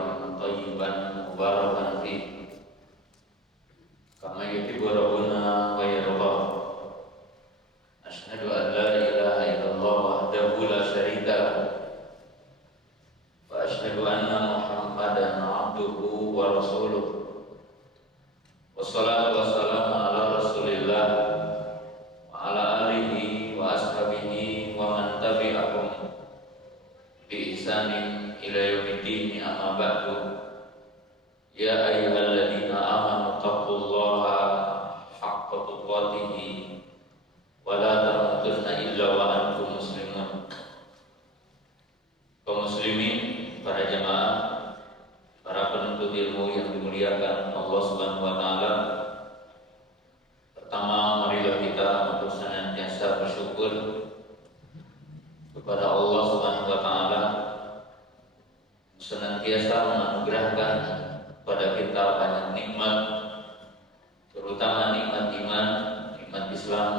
كثيرا طيبا مباركا فيه كما يحب ربنا ويرضى. أشهد أن لا إله إلا الله وحده لا شريك له وأشهد أن محمدا عبده ورسوله والصلاة والسلام على رسول الله وعلى آله وأصحابه ومن تبعهم بإحسان إلى يوم الدين. أما بعد، يا أيها الذين آمنوا اتقوا الله حق تقاته ولا تموتن إلا وأنتم مسلمون. Kaum muslimin, para jamaah, para penuntut ilmu yang dimuliakan Allah Subhanahu wa taala. Pertama, marilah kita untuk senantiasa bersyukur kepada Allah Subhanahu wa taala, senantiasa menganugerahkan kepada kita banyak nikmat, terutama nikmat iman, nikmat Islam,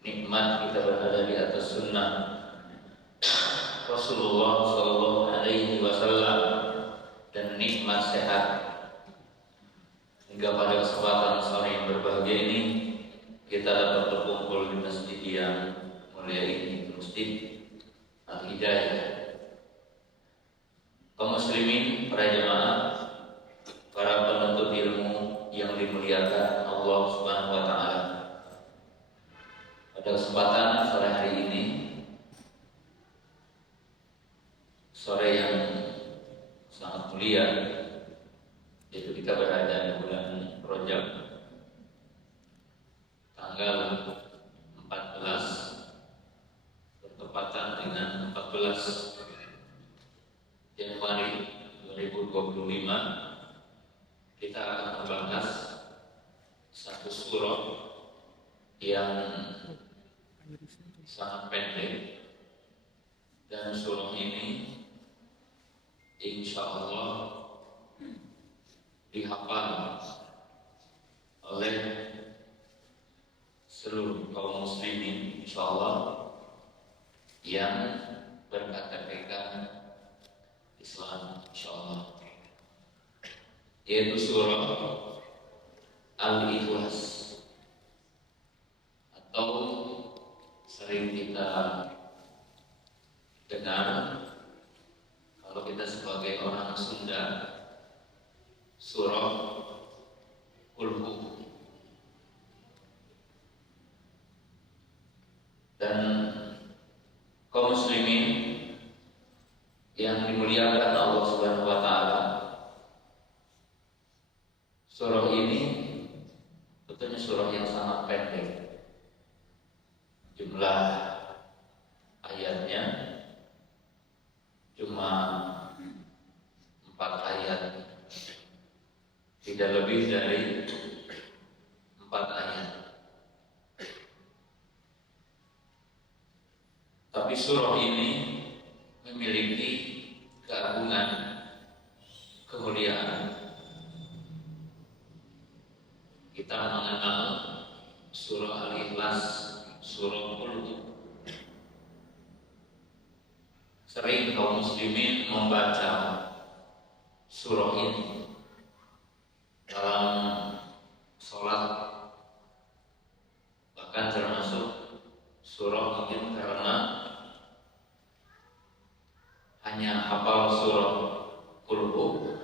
nikmat kita berada di atas sunnah Rasulullah Sallallahu Alaihi Wasallam, dan nikmat sehat. Hingga pada kesempatan sore yang berbahagia ini kita dapat berkumpul di masjid yang mulia ini, Masjid Al-Hidayah. Kaum muslimin, para jamaah, para penuntut ilmu yang dimuliakan Allah Subhanahu wa taala. Pada kesempatan sore hari ini, sore yang sangat mulia, yaitu kita berada di bulan Rajab, tanggal 14, bertepatan dengan 14 Januari 2025. Kita akan membahas satu surah yang sangat pendek, dan surah ini insya Allah dihafal oleh seluruh kaum muslimin insya Allah yang berKTP Islam insya Allah, yaitu surah Al-Ikhlas, atau sering kita dengar kalau kita sebagai orang Sunda, surah Qul-Hu. Dan kaum muslimin yang dimuliakan Allah Subhanahu wa taala, surah ini tentunya surah yang sangat pendek. Jumlah ayatnya cuma 4 ayat, tidak lebih dari 4 ayat. Tapi surah ini memiliki keagungan, kemuliaan. Kita mengenal surah Al-Ikhlas, surah Qul-Hu. Sering kaum muslimin membaca surah ini dalam sholat, bahkan termasuk surah mungkin karena hanya hafal surah Qul-Hu.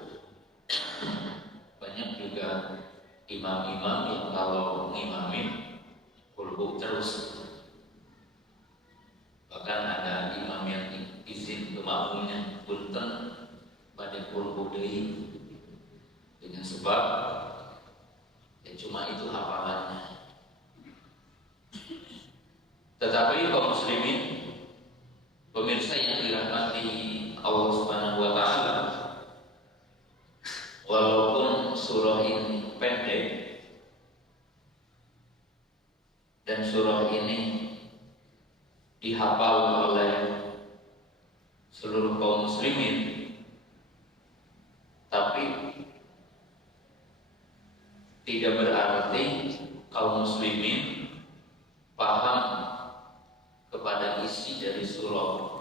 Banyak juga imam-imam yang kalau ngimamin Qul-Hu terus. Bahkan ada imam yang izin ke makmumnya, punten pada Qul-Hu deui, dengan sebab ya cuma itu hafalannya. Tetapi kaum muslimin, pemirsa yang dirahmati Allah Subhanahu wa taala, walaupun surah ini pendek dan surah ini dihafal oleh seluruh kaum muslimin, tapi tidak berarti kaum muslimin paham kepada isi dari surah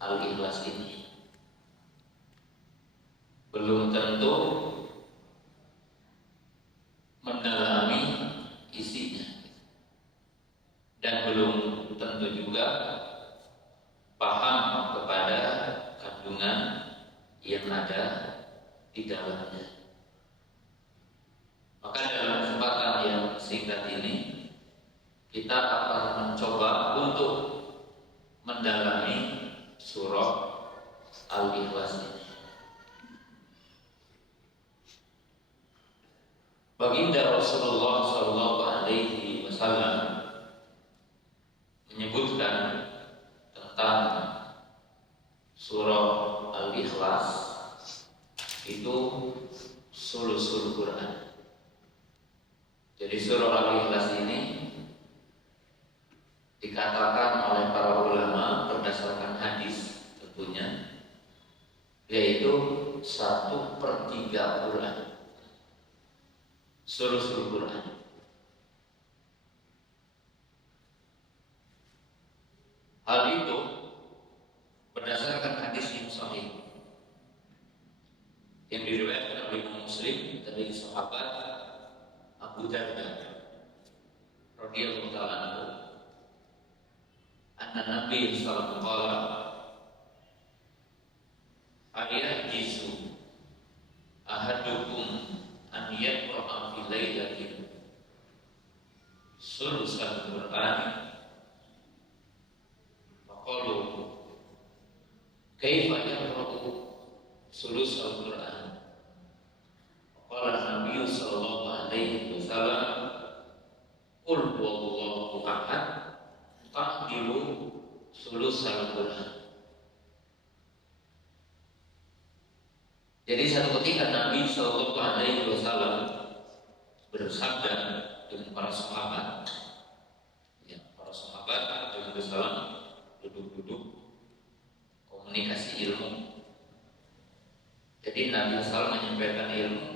Al-Ikhlas ini. belum tentu mendalami isinya, dan belum tentu juga paham kepada kandungan yang ada di dalamnya. Maka dalam kesempatan yang singkat ini kita akan mencoba untuk mendalami surah Al-Ikhlas ini. Baginda Rasulullah SAW menyebutkan tentang surah Al-Ikhlas itu sulusul Quran. Jadi surah Al-Ikhlas ini dikatakan oleh para ulama berdasarkan hadis tentunya, yaitu 1/3 Quran. Sulusul Quran. Hal itu berdasarkan hadis yang sahih yang diriwayatkan oleh Imam Muslim dari sahabat Abu Darda radhiyallahu ta'ala anhu, anna Nabi sallallahu alaihi wasallam ayajizu ahadukum an yaqra'a fi lailatin sulusal Qur'an faqalu kaifa yaqra'u sulusal Qur'an qala Nabi sallallahu alaihi wasallam qul huwallahu ahad ta'dilu sulusal Qur'an. Jadi satu ketika Nabi Shallallahu Alaihi Wasallam bersabda dengan para sahabat, ya, para sahabat dengan bersalam duduk-duduk komunikasi ilmu. Jadi Nabi SAW menyampaikan ilmu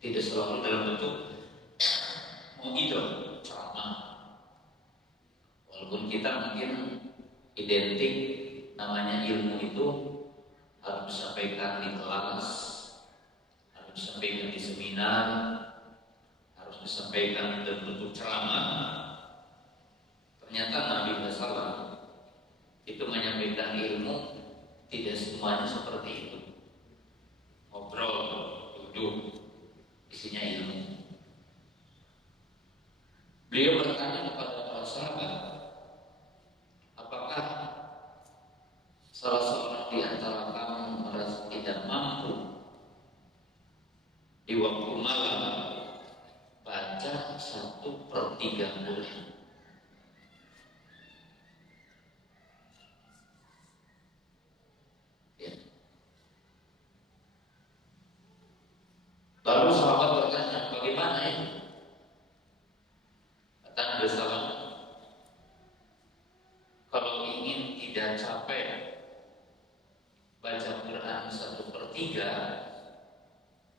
tidak selalu dalam bentuk mau'idhah, ceramah. Walaupun kita mungkin identik namanya ilmu itu harus disampaikan di kelas, harus disampaikan di seminar, harus disampaikan dalam bentuk ceramah. Ternyata Nabi SAW itu menyampaikan ilmu tidak semuanya seperti itu. Ngobrol, duduk, isinya ilmu. Beliau bertanya kepada para sahabat, apakah salah seorang di antara kamu merasa tidak mampu di waktu malam baca 1/3 Quran? Ya. Lalu sahabat bertanya, bagaimana ini? Kata Nabi SAW, kalau ingin tidak capek baca Quran 1/3,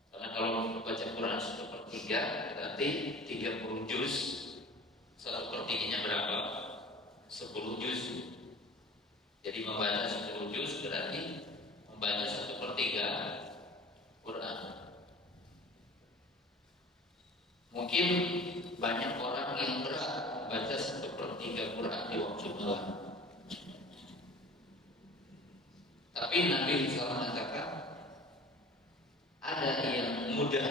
karena kalau baca Quran 1/3 berarti 30 juz, 1/3-nya berapa? 10 juz. Jadi membaca 10 juz berarti membaca 1/3 Quran. Mungkin banyak orang yang berat membaca 1/3 Quran di waktu malam. Tapi Nabi SAW mengatakan ada yang mudah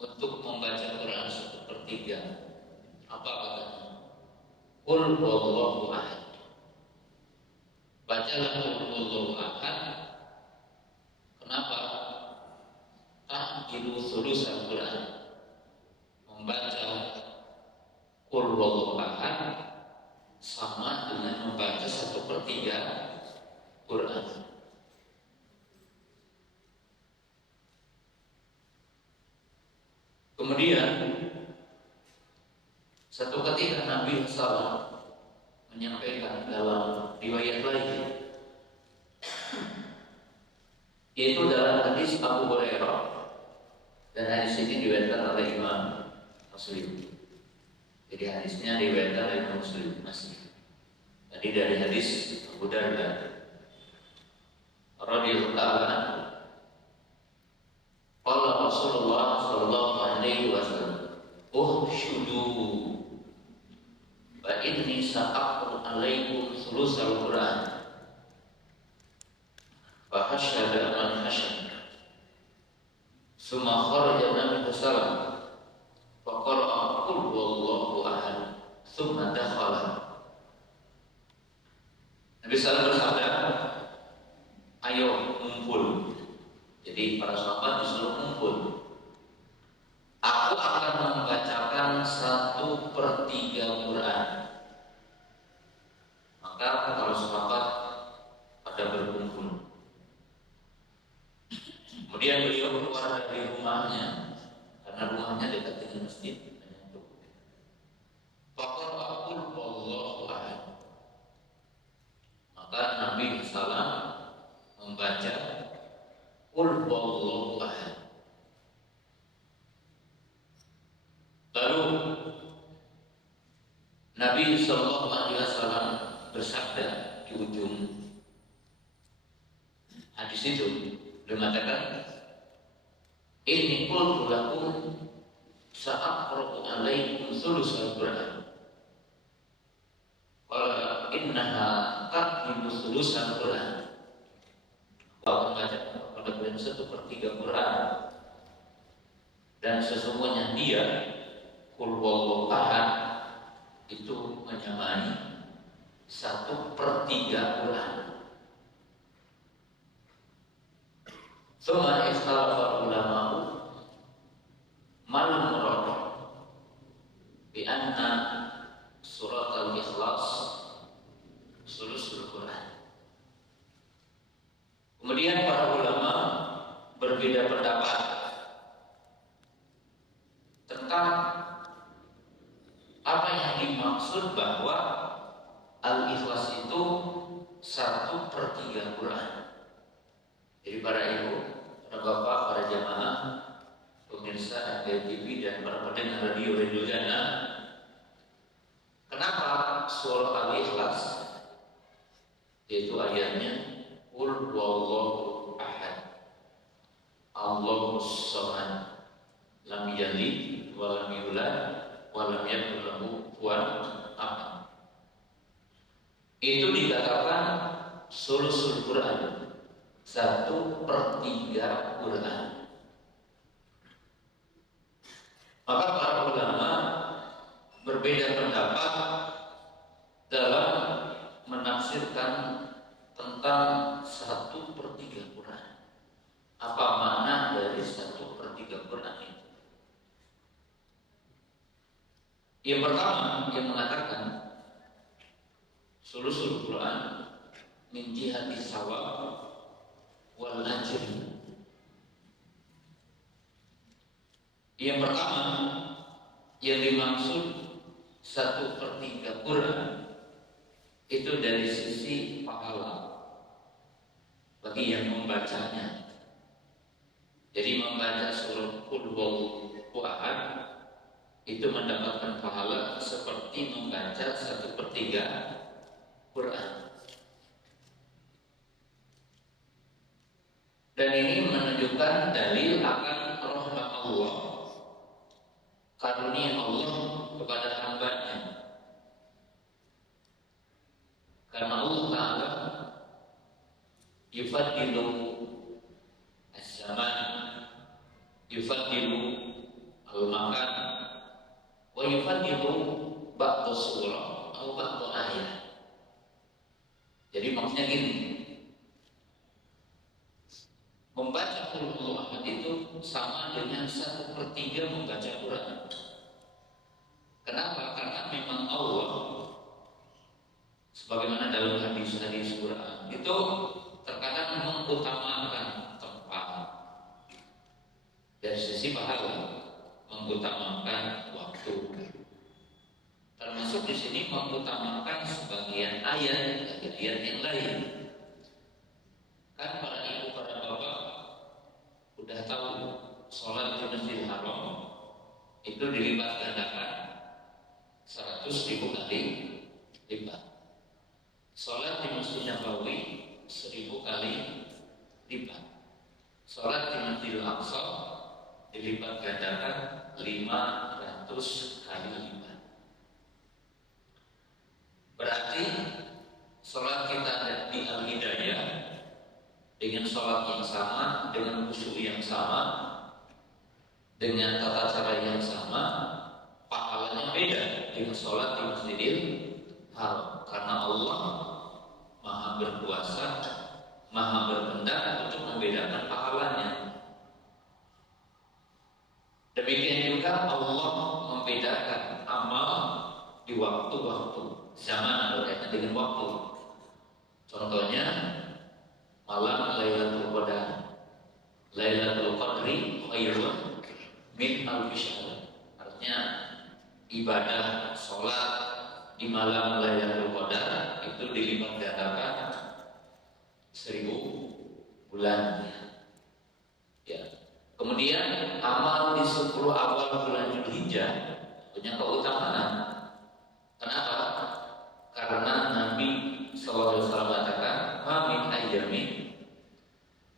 untuk membaca Quran 1/3. Apa katanya? Qul huwallahu ahad. Bacalah Qul huwallahu ahad. Kenapa? Tahdilu sulusal Quran. Membaca Qul huwallahu ahad sama dengan membaca 1/3 Quran. Kemudian satu ketika Nabi SAW menyampaikan dalam riwayat lain, yaitu dalam hadis Abu Hurairah, dan hadis ini diriwayatkan oleh Imam Muslim. Jadi hadisnya diriwayatkan oleh Imam Muslim masih. Tadi dari hadis Abu Darda radhiyallahu ta'ala qala Rasulullah sallallahu alaihi wasallam uhsyudu fa inni sa'aqru alaikum sulusal Qur'an fa hasyada man hasyada summa kharaja Nabi sallallahu fa qara'a qul huwallahu ahad summa dakhala. Nabi sallallahu bersabda, ayo ngumpul. Jadi para sahabat disuruh ngumpul. Aku akan membacakan 1/3 Quran. Maka para sahabat pada berkumpul. Kemudian beliau keluar dari rumahnya karena rumahnya dekat dengan masjid. Faqara'ul wallahu ahad. Maka Nabi sallam membaca qul wallahu ahad. Lalu Nabi sallallahu alaihi wasallam bersabda di ujung hadis itu, beliau mengatakan, "Inni qultu lakum sa'aqra'u 'alaikum sulusal Qur'an." Qala innaha taqdimu sulusal Qur'an. Bahwa membaca pada kalian 1/3 Quran, dan sesungguhnya dia qul huwallahu ahad itu menyamai 1/3 Quran. Suma ikhtalafa ulama'u mal murad bi anna surat al-ikhlas sulusul Quran. Kemudian para ulama berbeda pendapat tentang apa yang dimaksud bahwa al-ikhlas itu 1/3 Quran. Jadi para ibu, para bapak, para jamaah, pemirsa TV dan para pendengar radio Jana, kenapa surah Al-Ikhlas, yaitu ayatnya qul huwallahu ahad Allahus samad lam yalid wa lam yulad wa lam yakul lahu kufuwan ahad, itu dikatakan sulusul Quran, 1/3 Quran. Maka para ulama berbeda pendapat dalam menafsirkan tentang 1/3 Quran. Apa makna dari 1/3 Quran itu? Yang pertama yang mengatakan sulusul Quran min jihati sawab wal ajr. Yang pertama yang dimaksud 1/3 Quran itu dari sisi pahala bagi yang membacanya. Jadi membaca surah Qul huwallahu ahad itu mendapatkan pahala seperti membaca 1/3 Quran. Dan ini menunjukkan dalil akan rahmat Allah, karunia Allah kepada hambanya. Karena Allah Ta'ala yufaddilu as-zaman, yufaddilu al-makan, wa yufaddilu ba'da surah atau ba'da ayat. Jadi maksudnya gini, membaca Qul huwallahu ahad itu sama dengan 1/3 membaca Quran. Kenapa? Karena memang Allah, sebagaimana dalam hadis-hadis Quran itu terkadang mengutamakan tempat dari sisi pahala, mengutamakan waktu. Termasuk di sini mengutamakan sebagian ayat yang lain. Kan para ibu, para bapak udah tahu sholat di Masjidil Haram itu dilipat gandakan 100.000 kali lipat. Sholat di Masjid Nabawi 1000 kali lipat. Sholat di Masjidil Aqsa dilipat gandakan 500 kali lipat. Berarti sholat kita di Al-Hidayah dengan sholat yang sama, dengan khusyuk yang sama, dengan tata cara yang sama, pahalanya beda dengan sholat di Masjidil Haram. Karena Allah Maha berkuasa, Maha berkehendak untuk membedakan pahalanya. Demikian juga Allah membedakan amal di waktu-waktu, zaman berkaitan dengan waktu. Contohnya malam Lailatul Qadar. Lailatul Qadri khairun min alfi syahr. Artinya ibadah sholat di malam Lailatul Qadar itu dilipat gandakan 1000 bulan. Ya. Kemudian amal di 10 awal bulan Dzulhijjah punya keutamaan. Kenapa? Karena Nabi SAW mengatakan, "Ma min ayyamin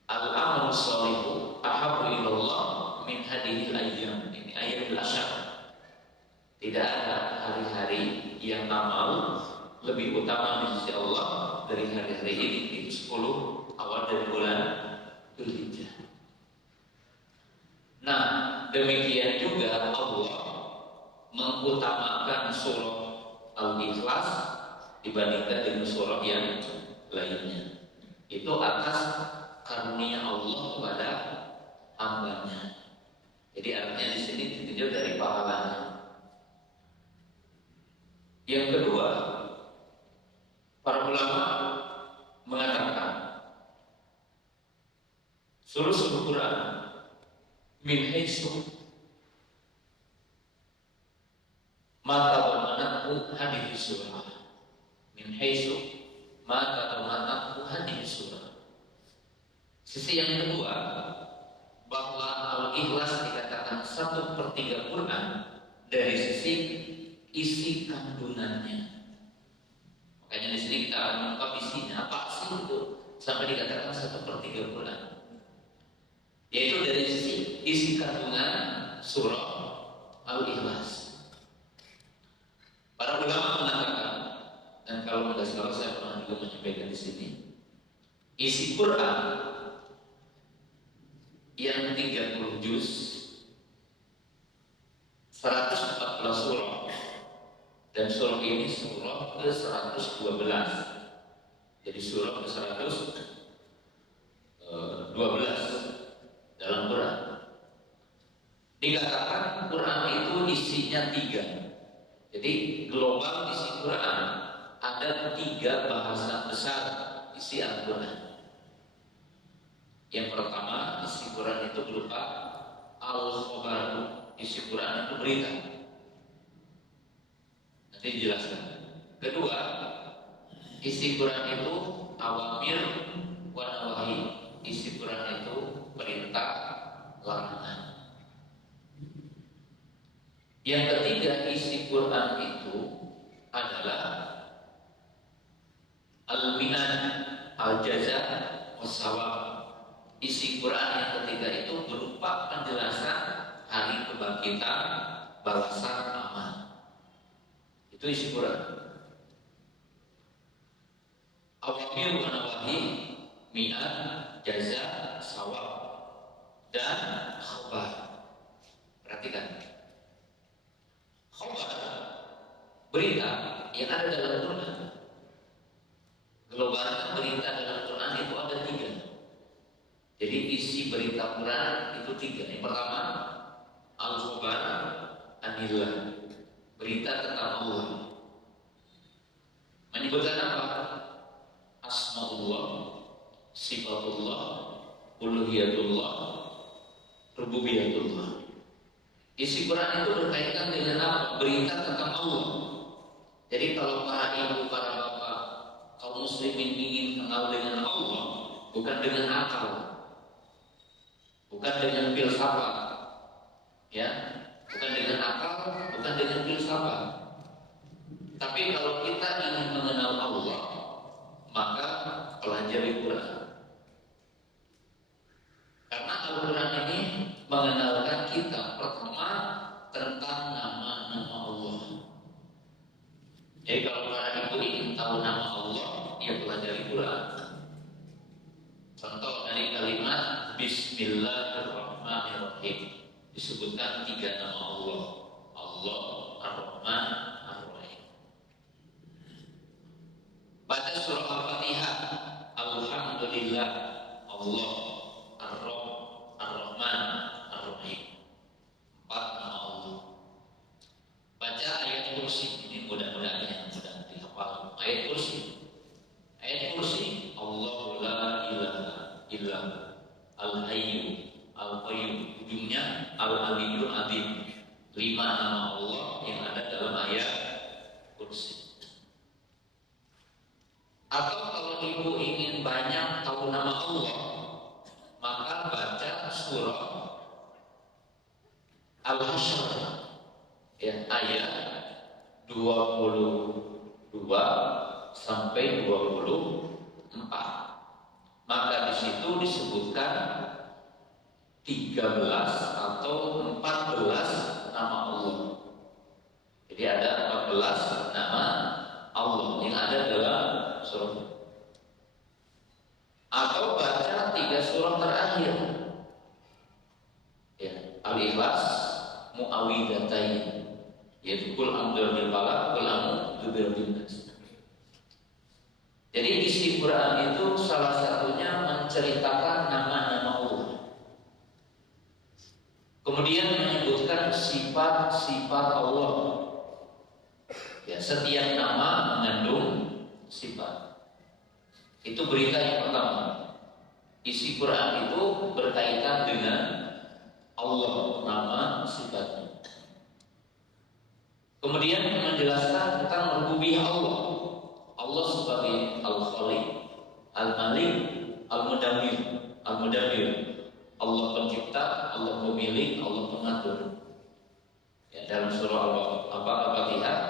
al-amalu sholihu ahabbu ilallah min hadhil ayyam." Ini ayyamul asyar. Tidak ada hari-hari yang amal lebih utama di sisi Allah dari hari-hari ini, itu 10 awal dari bulan Dzulhijjah. Nah, demikian juga Allah mengutamakan surah Al-Ikhlas dibandingkan dengan surah yang lainnya. Itu atas karunia Allah kepada hambanya. Jadi artinya di sini ditinjau dari pahalanya. Yang kedua, para ulama mengatakan seluruh Quran min haitsu mata bermanakku hadis surah, min haitsu mata bermanakku hadis surah. Sisi yang kedua, bahwa Al-Ikhlas dikatakan 1/3 Quran dari sisi isi kandungannya. Makanya di sini kita akan mengungkap isinya apa sih itu sampai dikatakan 1/3 Quran. Yaitu dari sisi isi kandungan surah Al-Ikhlas. Para ulama mengatakan, dan kalau saya pernah juga menyampaikan di sini, isi Quran yang 30 juz, 114 surah, dan surah ini surah ke-112. Jadi surah ke-112 dalam Quran. Dikatakan Quran itu isinya 3. Jadi global isi Quran ada 3 bahasan besar isi Al-Quran. Yang pertama, isi Quran itu berupa al-khabar. Isi Quran itu berita. Nanti dijelaskan. Kedua, isi Quran itu awamir wa nawahi. Isi Quran itu perintah, larangan. Yang ketiga, isi Quran itu adalah al-minan, al-jaza, was-sawab. Isi Quran yang ketiga itu berupa penjelasan hari kebangkitan, balasan, amal. Itu isi Quran. Awamir wa nawahi, mi'at, jaza, sawab, dan khabar. Perhatikan. Khabar, berita yang ada dalam Quran. Global berita dalam Quran itu ada 3. Jadi isi berita Quran itu 3. Yang pertama, al-khabar anillah, berita tentang Allah. Menyebutkan apa? Asmaullah, sifatullah, uluhiyatullah, rububiyatullah. Isi Quran itu berkaitan dengan apa? Berita tentang Allah. Jadi kalau para ibu, para bapak, kaum muslimin ingin kenal dengan Allah, bukan dengan akal, bukan dengan filsafat, ya, bukan dengan akal, bukan dengan filsafat. Tapi kalau kita ingin mengenal Allah, maka pelajari Quran. Bismillahirrahmanirrahim. Disebutkan 3 nama Allah. Allah Ar-Rahman Ar-Rahim. Baca surah Al-Fatihah. Alhamdulillah Allah Ar-Rabb Ar-Rahman Ar-Rahim. 4 nama Allah. Baca ayat kursi. Ini mudah-mudahan yang mudah dihafal. Ayat kursi. Ayat kursi. Allahu la ilaha illa Al-Hayyu Al-Qayyum. Ujungnya Al-Aliyyul Azim. 5 nama Allah yang ada dalam ayat kursi. Atau kalau ibu ingin banyak tahu nama Allah, maka baca surah Al-Hasyr, ya, ayat 22 sampai 24. Maka di situ disebutkan 13 atau 14 nama Allah. Jadi ada 14 nama Allah yang ada dalam surah. Atau baca 3 surah terakhir, ya, Al-Ikhlas, Mu'awwidhatain, yaitu Qul a'udzu birabbil falaq, Qul a'udzu birabbin nas. Jadi isi Quran itu salah satunya menceritakan nama-nama Allah. Kemudian menyebutkan sifat-sifat Allah. Ya, setiap nama mengandung sifat. Itu berita yang pertama. Isi Quran itu berkaitan dengan Allah, nama sifatnya. Kemudian menjelaskan tentang rububiyah Allah. Allah sebagai Al-Khaliq, Al-Malik, Al-Mudabbir, Al-Mudabbir. Allah pencipta, Allah pemilik, Allah pengatur. Ya, dalam surah Al-Fatihah,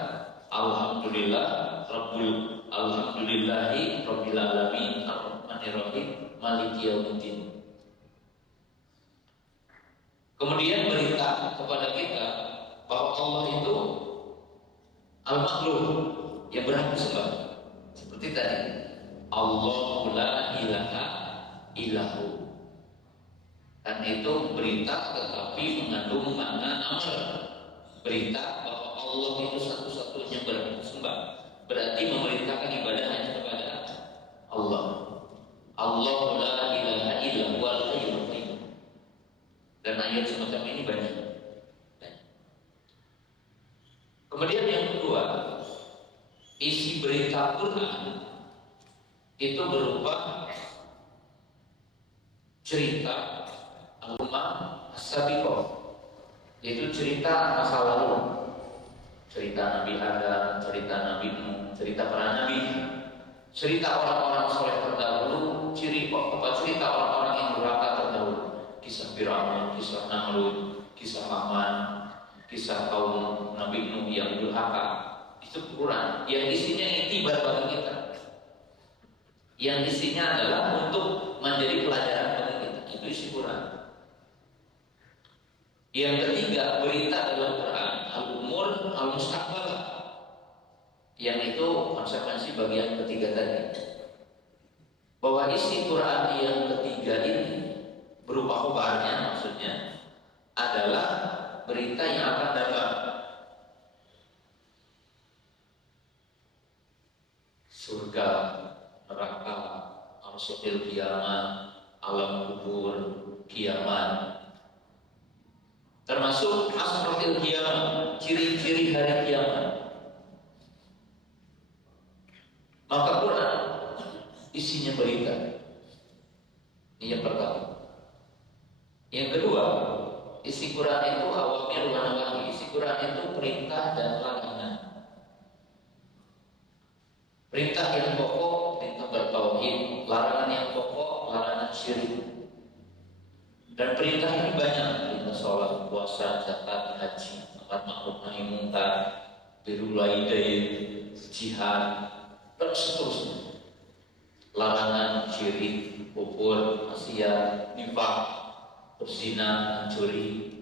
Alhamdulillahi Rabbil Alamin Ar-Rahmanir Rahim Maliki Yaumiddin. Kemudian berita kepada kita bahwa Allah itu Al-Makhluk yang berhak disembah. Seperti tadi, Allahu la ilaha illahu. Dan itu berita tetapi mengandung makna amr. Berita bahwa Allah itu satu-satunya berhak disembah. Berarti memerintahkan ibadah hanya kepada Allah. Allahu la ilaha illahu al-hayyul qayyum. Dan ayat semacam ini banyak. Kemudian yang kedua, isi berita Quran itu berupa cerita al-umam as-sabiqah, yaitu cerita masa lalu, cerita Nabi Adam, cerita Nabi Nuh, cerita para nabi, cerita orang-orang soleh terdahulu, cerita orang-orang yang durhaka terdahulu, kisah Firaun, kisah Namrud, kisah Haman, kisah kaum Nabi Nuh yang durhaka. Itu Quran yang isinya iktibar bagi kita, yang isinya adalah untuk menjadi pelajaran bagi kita. Itu isi Quran. Yang ketiga, berita dalam Quran al-umur al-mustaqbalah, yang itu konsekuensi bagian ketiga tadi, bahwa isi Quran yang ketiga ini berupa khabarnya, maksudnya adalah berita yang akan datang. Surga, neraka, arsyil kiamat, alam kubur, kiamat, termasuk asratil kiamat, ciri-ciri hari kiamat. Maka Quran isinya berita. Ini yang pertama. Yang kedua, isi Quran itu awamir wa nawahi. Isi Quran itu perintah dan larangan. Perintah yang pokok, perintah bertauhid. Larangan yang pokok, larangan syirik. Dan perintah ini banyak. Perintah sholat, puasa, zakat, haji, amar ma'ruf nahi munkar, birrul walidain, jihad, dan seterusnya. Larangan syirik, kufur, maksiat, nifaq, berzina, mencuri,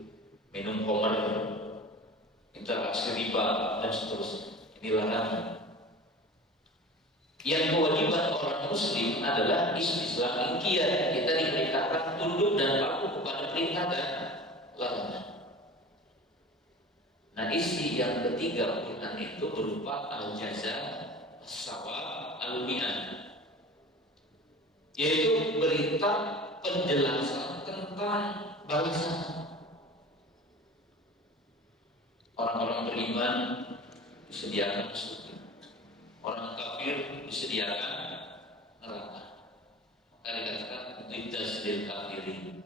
minum khamr, interaksi riba, dan seterusnya. Ini larangan. Yang kewajiban orang muslim adalah istislam inqiyad. Kita diperintahkan tunduk ketiga Quran itu berupa al-jaza, as-sawab, al-mi'an, yaitu berita penjelasan tentang balasan. Orang-orang beriman disediakan surga, orang kafir disediakan neraka. Maka dikatakan lintas lil kafirin,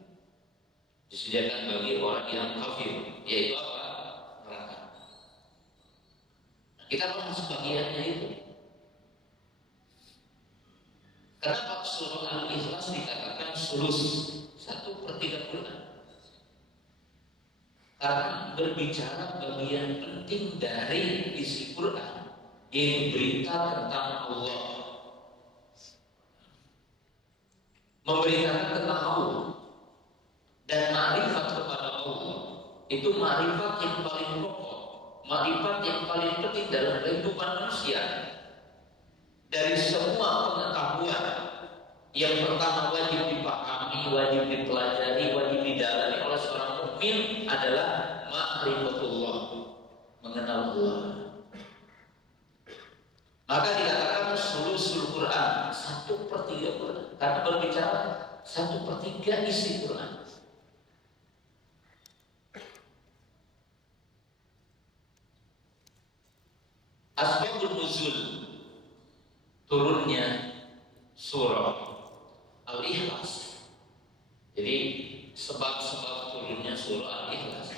disediakan bagi orang yang kafir, yaitu apa? Neraka. Kita bahas bagiannya itu. Kenapa surah Al-Ikhlas dikatakan sulus 1/3 Quran? Karena berbicara bagian penting dari isi Quran, yaitu berita tentang Allah, memberitakan tentang Allah dan ma'rifat kepada Allah. Itu ma'rifat yang paling pokok, ma'rifat yang paling penting dalam kehidupan manusia. Dari semua pengetahuan, yang pertama wajib dipahami, wajib dipelajari, wajib didalami oleh seorang mukmin adalah ma'rifatullah, mengenal Allah. Maka dikatakan sulusul Quran, 1/3 Quran, karena berbicara 1/3 isi Quran. Asbabun nuzul, turunnya surah Al-Ikhlas. Jadi sebab-sebab turunnya surah Al-Ikhlas.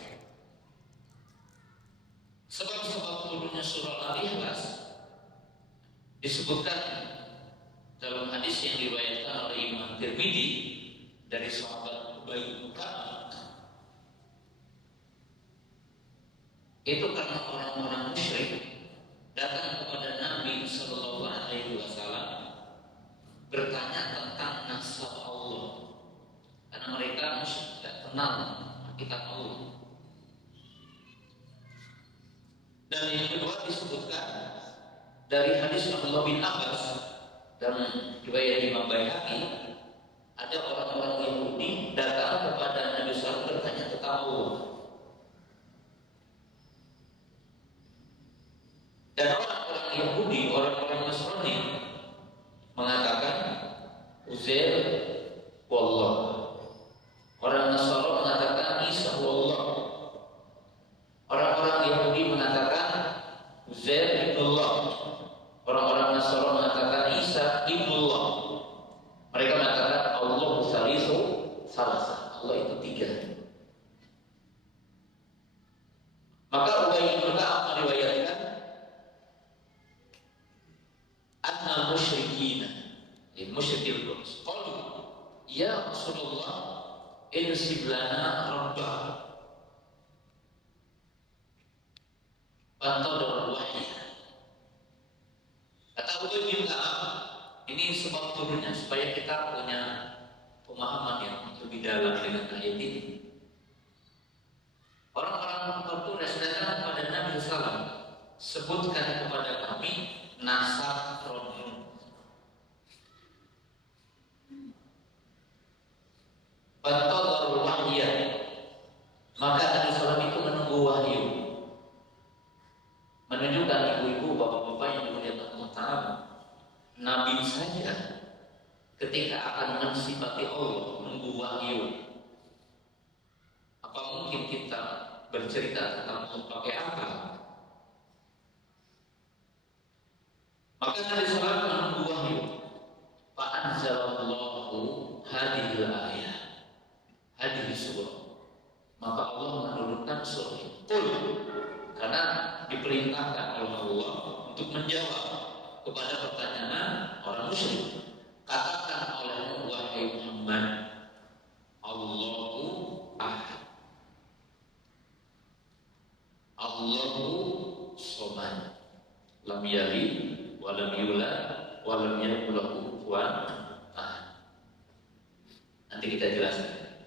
Sebab-sebab turunnya surah Al-Ikhlas disebutkan dalam hadis yang diriwayatkan oleh Imam Tirmidzi dari sahabat Ubay bin Ka'ab. Itu karena orang-orang musyrik datang kepada Nabi Sallallahu Alaihi Wasallam bertanya tentang nasab Allah, karena mereka musyrik tidak kenal hakikat Allah. Dan yang kedua disebutkan dari hadis Abdullah bin Abbas dan riwayat Imam Baihaqi, ada orang-orang Yahudi datang kepada Nabi SAW bertanya tentang Allah. Dan orang-orang Yahudi, orang-orang Nasrani mengatakan Uzair wallah. Orang Nasrani mengatakan Isa wallah. Orang-orang Yahudi mengatakan Uzair ibnullah. Orang-orang Nasrani mengatakan Isa ibnullah. Mereka mengatakan Allah salisu salasa, Allah itu 3. Maka Ubay bin Ka'ab meriwayatkan anna musyrikina, musyrikin Quraisy, qalu ya Rasulullah insib lana rabbah fantadhur wahyi. Kata Ubay bin Ka'ab, ini sebab turunnya supaya kita punya pemahaman yang lebih dalam dengan ayat ini. Orang-orang Quraisy datang kepada Nabi SAW, sebutkan kepada kami nasab Rabbun. Fantadhur wahya, maka Nabi SAW itu menunggu wahyu, menunjukkan ibu-ibu, bapak-bapak yang dimuliakan Allah Ta'ala. Nabi saja ketika akan mensifati Allah menunggu wahyu, apa mungkin kita bercerita tentang Allah pakai apa? Maka Nabi SAW menunggu wahyu. Fa'anzalallahu hadhil ayah, hadhil surah. Maka Allah menurunkan surah itu. Karena diperintahkan oleh Allah untuk menjawab kepada pertanyaan orang musyrik. Katakan oleh wahai Muhammad, Allahu ahad, Allahu somad, lam yalid wa lam yulad wa lam yakul lahu kufuwan ahad. Nanti kita jelaskan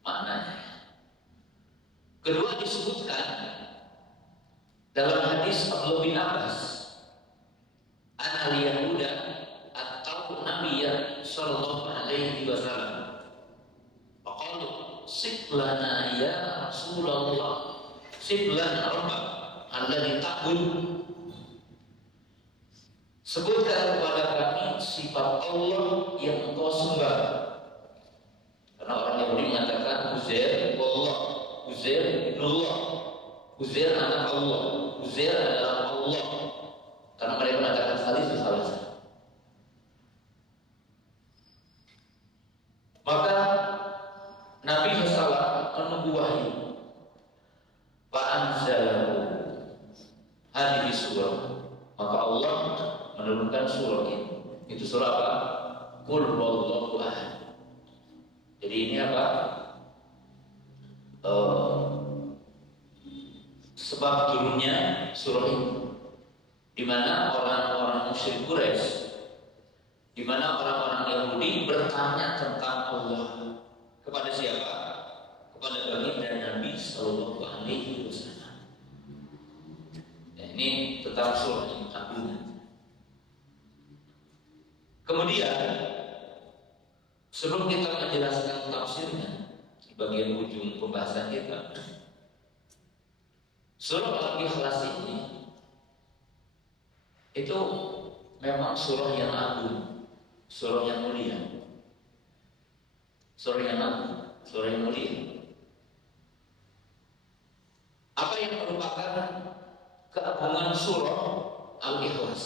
maknanya. Kedua disebutkan dalam hadis Abdullah bin Abbas, an Yahuda atau Nabi sallallahu alaihi wasallam, faqalu siblana ya Rasulullah, siblana rabbak, alladzi ta'bud, sebutkan kepada kami sifat Allah yang engkau sembah. Karena orang Yahudi mengatakan Uzair wallah, Uzair ibnullah, Uzair anak Allah, Uzair adalah Allah. Karena mereka mengatakan salah. Maka Nabi SAW menunggu wahyu. Fa'anzalahu hadhihi surah. Maka Allah menurunkan surah ini. Itu surah apa? Qul huwallahu ahad. Jadi ini apa? Sebab turunnya surah ini, di mana orang-orang musyrik Quraisy, di mana orang-orang Yahudi bertanya tentang Allah kepada siapa? Kepada baginda Nabi Sallallahu Alaihi Wasallam. Ya, ini tentang surah yang agung. Kemudian sebelum kita menjelaskan tafsirnya di bagian ujung pembahasan kita, surah Al-Ikhlas ini itu memang surah yang agung, surah yang mulia, surah yang agung, surah yang mulia. Apa yang merupakan keagungan surah Al-Ikhlas?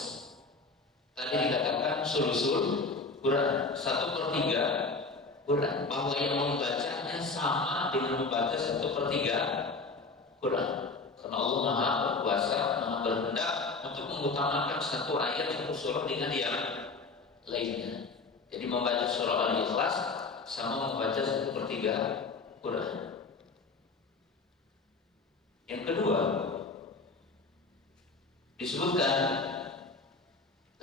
Tadi dikatakan sulusul Quran, 1/3 Quran, bahwa yang membacanya sama dengan membaca 1/3 Quran. Karena Allah Maha Berkuasa, Maha berkehendak untuk mengutamakan satu ayat satu surah dengan yang lainnya. Jadi membaca surah Al-Ikhlas sama membaca 1/3 Quran. Yang kedua, disebutkan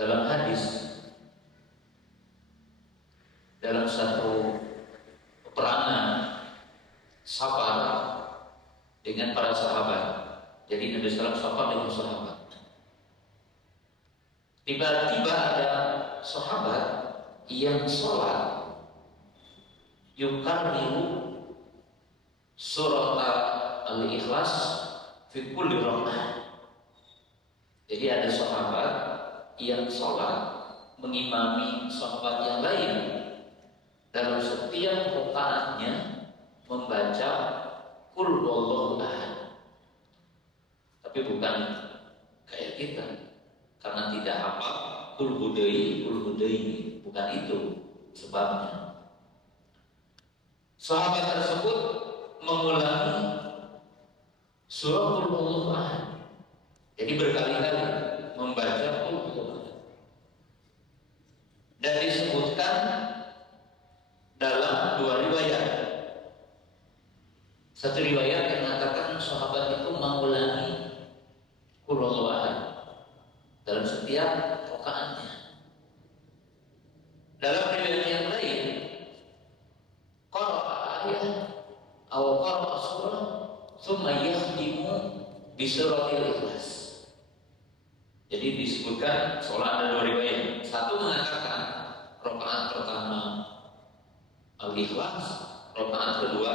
dalam hadis, dalam satu peperangan safar dengan para sahabat. Jadi Nabi SAW safar dengan sahabat. Tiba-tiba ada sahabat yang sholat yukarriru surat Al-Ikhlas fi kulli raka'ah. Jadi ada sahabat yang sholat mengimami sahabat yang lain dalam setiap rakaatnya membaca Qul huwallahu ahad. Tapi bukan kayak kita, karena tidak hafal Qul hudai, bukan itu sebabnya. Sahabat tersebut mengulangi surah Qul huwallahu ahad. Jadi berkali-kali membaca Qul huwallahu ahad. Dan disebutkan dalam dua riwayat. Satu riwayat yang mengatakan sahabat itu mengulangi Qul huwallahu ahad dalam setiap rakaatnya. Dalam riwayat yang lain, qara'a ayat atau qara'a surah thumma yakhtimu bi suratil Ikhlas. Jadi disebutkan seolah ada dua riwayat. Satu mengatakan rakaat pertama Al-Ikhlas, rakaat kedua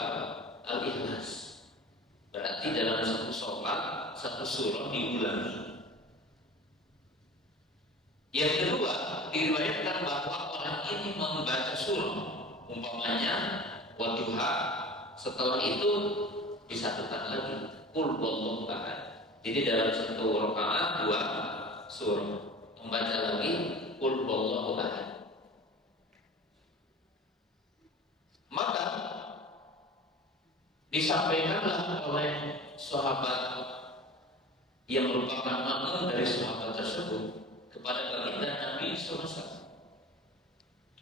Al-Ikhlas. Berarti dalam satu sholat, satu surah diulangi. Yang kedua, diriwayatkan bahwa orang ini membaca surah, umpamanya Wadduha. Setelah itu disatukan lagi Qul huwallahu ahad. Jadi dalam satu rakaat dua surah, membaca lagi Qul huwallahu ahad. Maka disampaikanlah oleh sahabat yang merupakan makmum dari sahabat tersebut kepada baginda Nabi SAW.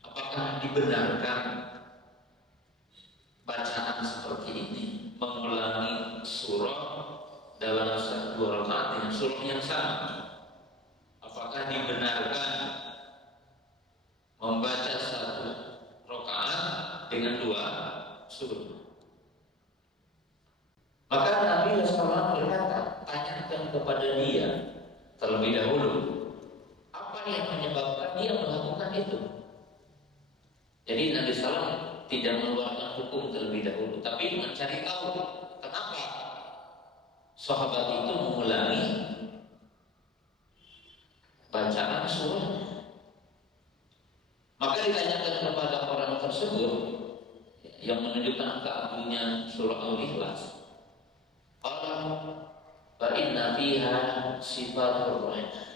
Apakah dibenarkan bacaan seperti ini, mengulangi surah dalam satu rakaat dengan surah yang sama? Apakah dibenarkan membaca satu rakaat dengan dua surah? Maka Nabi SAW berkata, tanyakan kepada dia terlebih dahulu apa yang menyebabkan dia melakukan itu. Jadi Nabi SAW tidak mengeluarkan hukum terlebih dahulu, tapi mencari tahu kenapa sahabat itu mengulangi bacaan surah. Maka ditanyakan kepada orang tersebut yang menunjukkan keagungnya surah Al-Ikhlas. Qala fa inna fiha sifatur rahmah.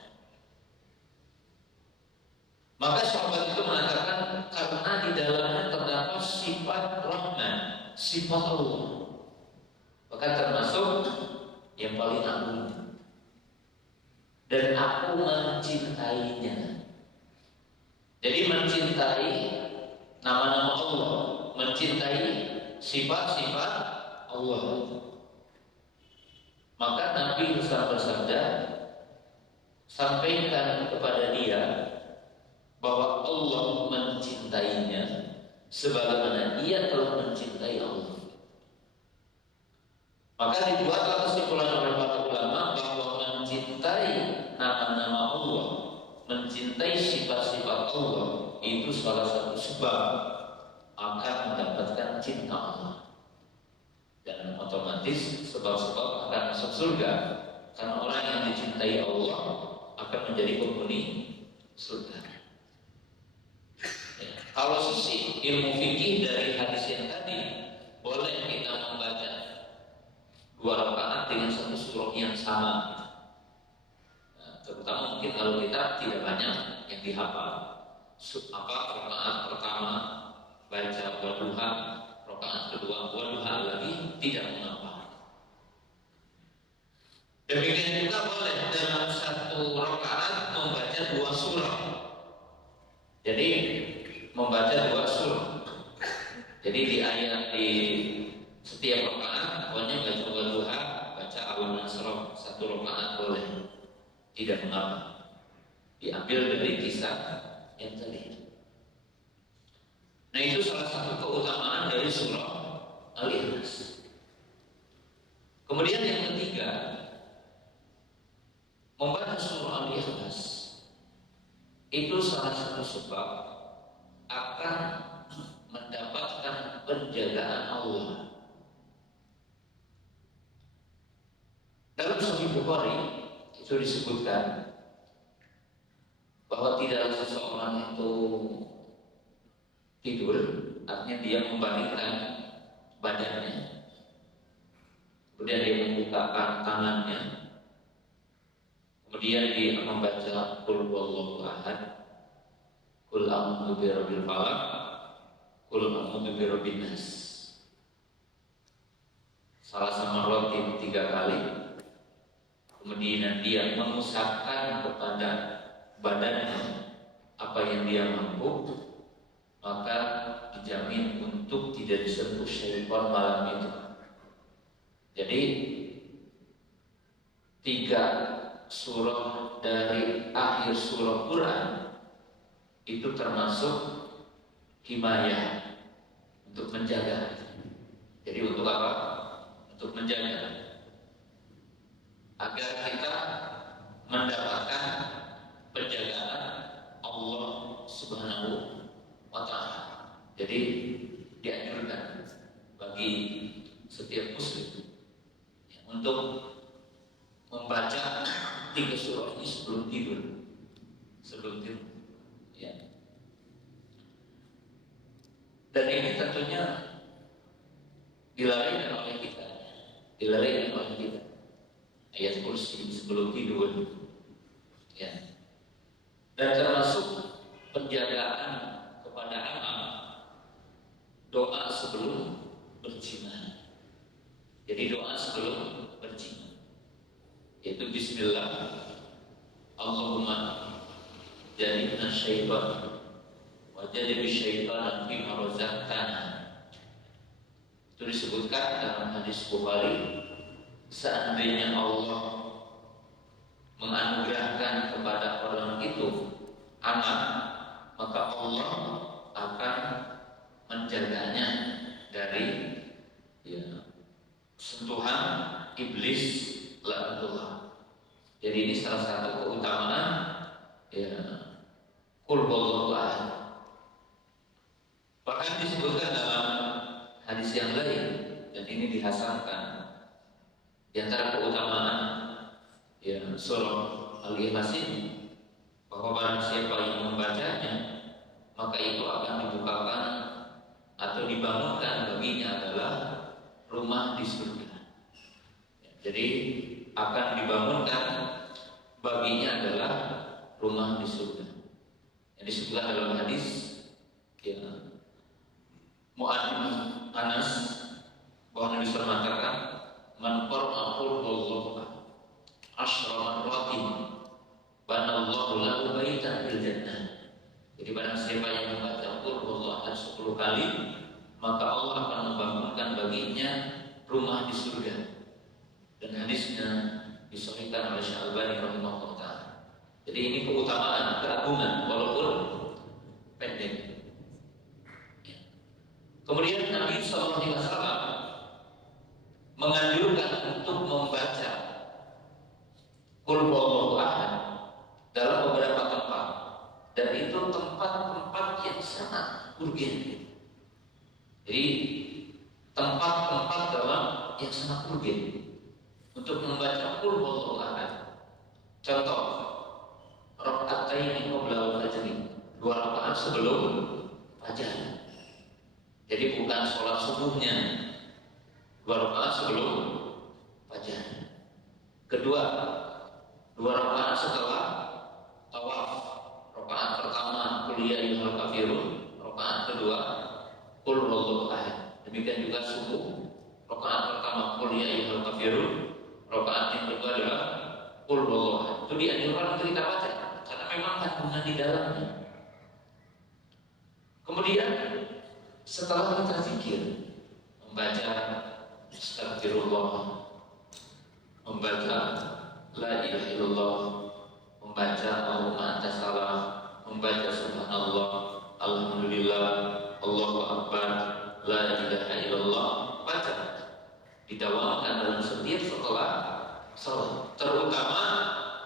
Maka sahabat itu mengatakan karena di dalamnya terdapat sifat rahman, sifat Allah. Maka termasuk yang paling agung. Dan aku mencintainya. Jadi mencintai nama-nama Allah, mencintai sifat-sifat Allah. Maka Nabi Musa bersabda, sampaikan kepada dia bahwa Allah mencintainya sebagaimana ia telah mencintai Allah. Maka dibuatlah kesimpulan oleh para ulama bahwa mencintai nama-nama Allah, mencintai sifat-sifat Allah itu salah satu sebab akan mendapatkan cinta Allah. Dan otomatis sebab-sebab akan masuk surga. Karena orang yang dicintai Allah akan menjadi penghuni surga. Kalau sisi ilmu fikih dari hadis yang tadi, boleh kita membaca 2 rakaat dengan satu surah yang sama. Nah, terutama mungkin kalau kita tidak banyak yang dihafal. Rakaat pertama baca wadduha, rakaat kedua wadduha lagi, tidak mengapa. Demikian juga boleh dalam satu rakaat membaca 2 surah. Jadi membaca 2 surah. Jadi di setiap rakaat pokoknya baca wadduha, baca Al-Nasr, 1 rakaat boleh, tidak mengapa. Diambil dari kisah yang tadi. Nah, itu salah satu keutamaan dari surah Al-Ikhlas. Kemudian yang ketiga, membaca surah Al-Ikhlas itu salah satu sebab akan mendapatkan penjagaan Allah. Dalam Sahih Bukhari itu disebutkan bahwa tidak seseorang itu tidur, artinya dia membalikkan badannya, kemudian dia membukakan tangannya, kemudian dia membaca Qul huwallahu ahad, Qul a'udzu birabbil falaq, Qul a'udzu birabbin nas. Salah sama rotin 3 kali. Kemudian dia mengusapkan kepada badannya apa yang dia mampu, maka dijamin untuk tidak disentuh syaitan malam itu. Jadi 3 surah dari akhir surah Quran itu termasuk himayah, untuk menjaga. Jadi untuk apa? Untuk menjaga agar kita mendapatkan penjagaan Allah Subhanahu wa ta'ala. Jadi dianjurkan bagi setiap muslim untuk membaca 3 surah ini sebelum tidur. Ya. Dan ini tentunya dilalaikan oleh kita. Ayat kursi sebelum tidur. Ya. Dan termasuk penjagaan kepada anak, doa sebelum berjima. Jadi doa sebelum berjima, yaitu Bismillah, Allahumma jannibna syaitan wa jannibi syaitan fima razaqtana. Itu disebutkan dalam hadis Bukhari, seandainya Allah menganugerahkan kepada orang itu anak, maka Allah akan menjaganya dari sentuhan iblis laknatullah. Jadi ini salah satu keutamaan Qul huwallahu ahad. Bahkan disebutkan dalam hadis yang lain, dan ini dihasankan, Di antara keutamaan ya surah Al-Ikhlas ini, bahwa barang siapa yang membacanya, maka itu akan dibukakan atau dibangunkan baginya adalah rumah di surga. Ya, jadi akan dibangunkan baginya adalah rumah di surga. Yang disebutkan dalam hadis ya, Mu'adz Anas bahwa Nabi SAW mengatakan, man qara'a qul huwallahu asyra marratin banallahu lahu baitan fil jannah. Jadi barang siapa yang membaca qul huwallahu 10 kali, maka Allah akan membangunkan baginya rumah di surga. Dan hadisnya disahihkan oleh Syalbani rahimahullah ta'ala. Jadi ini keutamaan, keagungan walaupun pendek. Kemudian Nabi SAW menganjurkan untuk membaca Qul huwallahu ahad dalam beberapa tempat, dan itu tempat-tempat yang sangat urgen. Jadi tempat-tempat dalam yang sangat urgen untuk membaca Qul huwallahu ahad. Contoh, raka'ataini qabla al-fajr, 2 rakaat sebelum fajar. Jadi bukan sholat subuhnya, 2 rakaat sebelum fajar. Kedua, 2 rakaat setelah tawaf. Rakaat pertama qul ya ayyuhal kafirun, rakaat kedua qul huwallahu ahad. Demikian juga subuh, rakaat pertama qul ya ayyuhal kafirun, rakaat yang kedua adalah qul huwallahu ahad. Itu dianjurkan untuk kita baca karena memang kandungan di dalamnya. Kemudian setelah kita zikir, membaca astagfirullah, membaca la ilaha illallah, membaca Allahumma anta salam, membaca subhanallah, alhamdulillah, Allahu akbar, la ilaha illallah, baca didawamkan dalam setiap setelah salat, terutama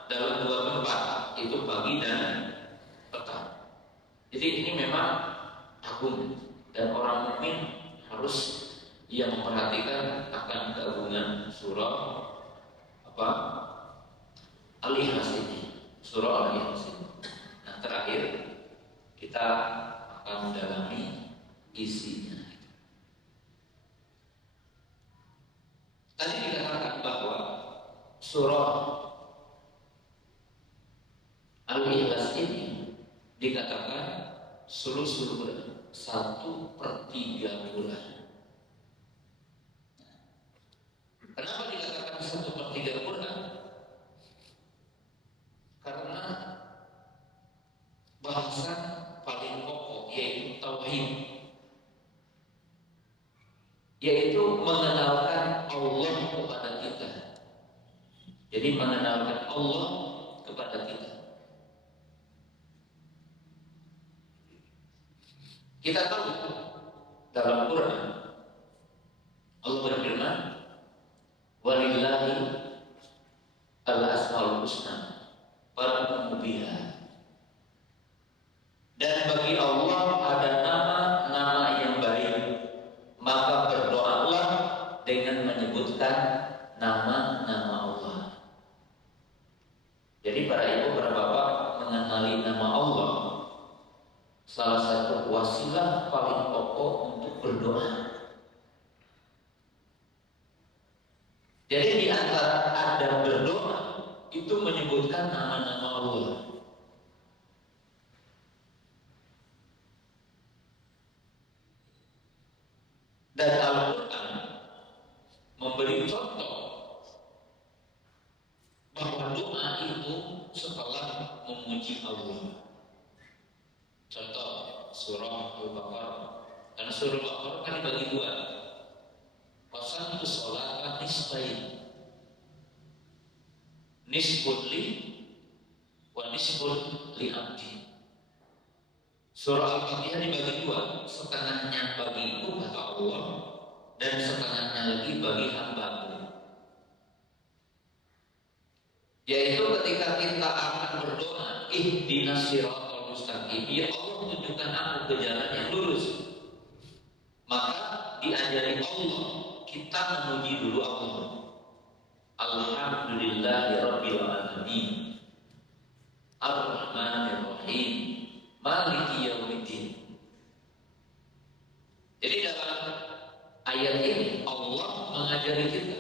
dalam 2 tempat, itu pagi dan petang. Jadi ini memang agung, dan orang mukmin harus memperhatikan akan keagungan surah Al-Ikhlas ini, surah Al-Ikhlas ini. Nah, terakhir kita akan mendalami isinya. Tadi dikatakan bahwa surah Al-Ikhlas ini dikatakan sulusul Quran, 1/3 Quran. Kenapa dikatakan 1/3 Quran? Karena bahasa paling pokok yaitu tauhid, yaitu mengenalkan Allah kepada kita. Jadi mengenalkan Allah kepada kita. Kita tahu dalam Quran Allah berfirman, walillahi al-asmaul husna fad'uhu biha. Dan bagi Allah ada nama-nama yang baik, maka berdoalah dengan menyebutkan nama-nama Allah. Jadi para ibu, para bapak, mengenali nama Allah salah satu wasilah paling pokok untuk berdoa. Jadi di antara ada berdoa itu menyebutkan nama-nama Allah. Dan Al-Quran memberi contoh bahwa doa itu setelah memuji Allah. Contoh surah Al-Baqarah. Karena surah Al-Baqarah kan dibagi 2. Qasamtu sholata nisfain, nisfun li wa nisfun li abdi. Surah Al-Fatihah dibagi 2, setengahnya bagiku kata Allah, dan setengahnya lagi bagi hamba-Mu. Yaitu ketika kita akan berdoa, ihdinas siratal mustaqim, ya Allah tunjukkan aku ke jalan yang lurus. Maka diajari Allah kita memuji dulu Allah. Alhamdulillahirabbil alamin. Ar-Rahmanir Rahim. Maliki yaumiddin. Jadi dalam ayat ini Allah mengajari kita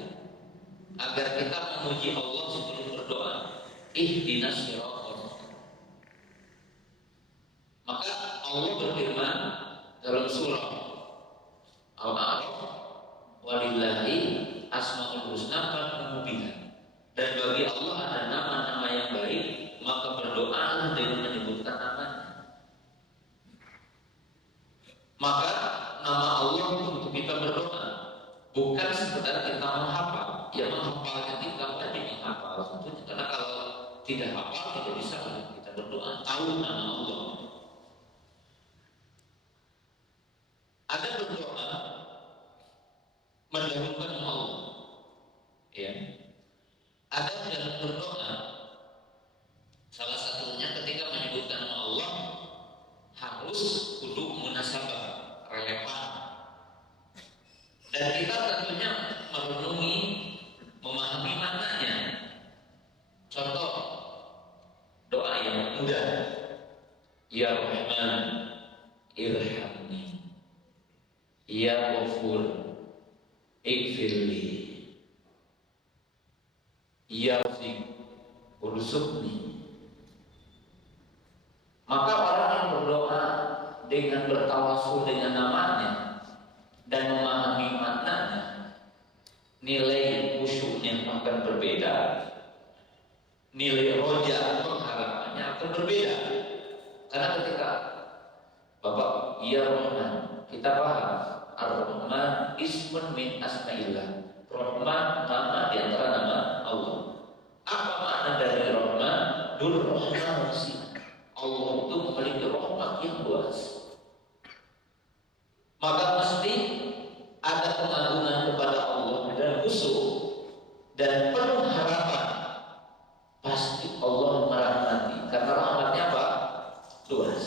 agar kita memuji Allah sebelum berdoa. Ihdinas siratal mustaqim. Maka Allah berfirman dalam surah Al-A'raf, walillahi asmaul husna fad'uhu biha. Dan bagi Allah ada nama-nama yang baik, maka berdoalah dengan menyebutkan namanya. Maka nama Allah untuk kita berdoa bukan sekedar kita menghafal. Ya menghafalnya kita wajib menghafal tentunya, karena kalau tidak hafal tidak bisa kita berdoa tahu nama Allah. Ada berdoa mendahulukan nama Allah, ya. Ada dalam berdoa salah satunya ketika menyebutkan nama Allah harus kudu munasabah, relevan. Dan kita tentunya merenungi, memahami maknanya. Contoh doa yang mudah, Ya Rahman irhamni, Ya Ghafur ighfirli, Ya Razik urzuqni. Maka orang yang berdoa dengan bertawasul dengan namanya dan memahami maknanya, nilai khusyuknya akan berbeda, nilai roja pengharapannya akan berbeda. Karena ketika Bapak Ya Rahman, kita paham Ar-Rahman ismun min asma'illah. Rahman nama di antara nama Allah. Apa makna dari Rahman? Dur Rahman wasi. Allah itu memiliki rahmat yang luas. Maka mesti ada pengagungan kepada Allah dan khusyuk dan penuh harapan. Pasti Allah merahmati, karena rahmatnya apa? Luas.